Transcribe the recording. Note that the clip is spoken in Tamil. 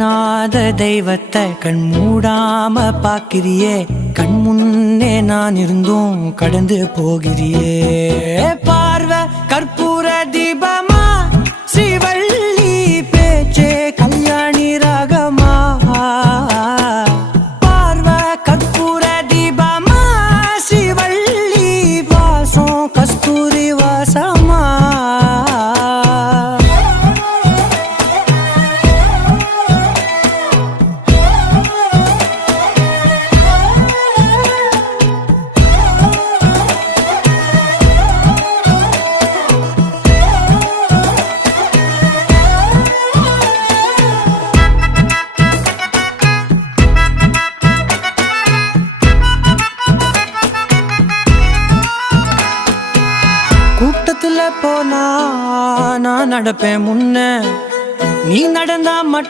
காணாத தெய்வத்தை கண் மூடாம பாக்கிறியே, கண் முன்னே நான் இருந்தும் கடந்து போகிறியே. பார்வை கற்பூர தீபமா, ஸ்ரீவள்ளி பேச்சே கல்யாணி ராகமா. பார்வை கற்பூர தீபமா, ஸ்ரீவள்ளி வாசம் கஸ்தூரி வாசமா. கூட்டத்துல போனா நான் நடப்பேன் முன்ன, நீ நடந்தா மட்டும்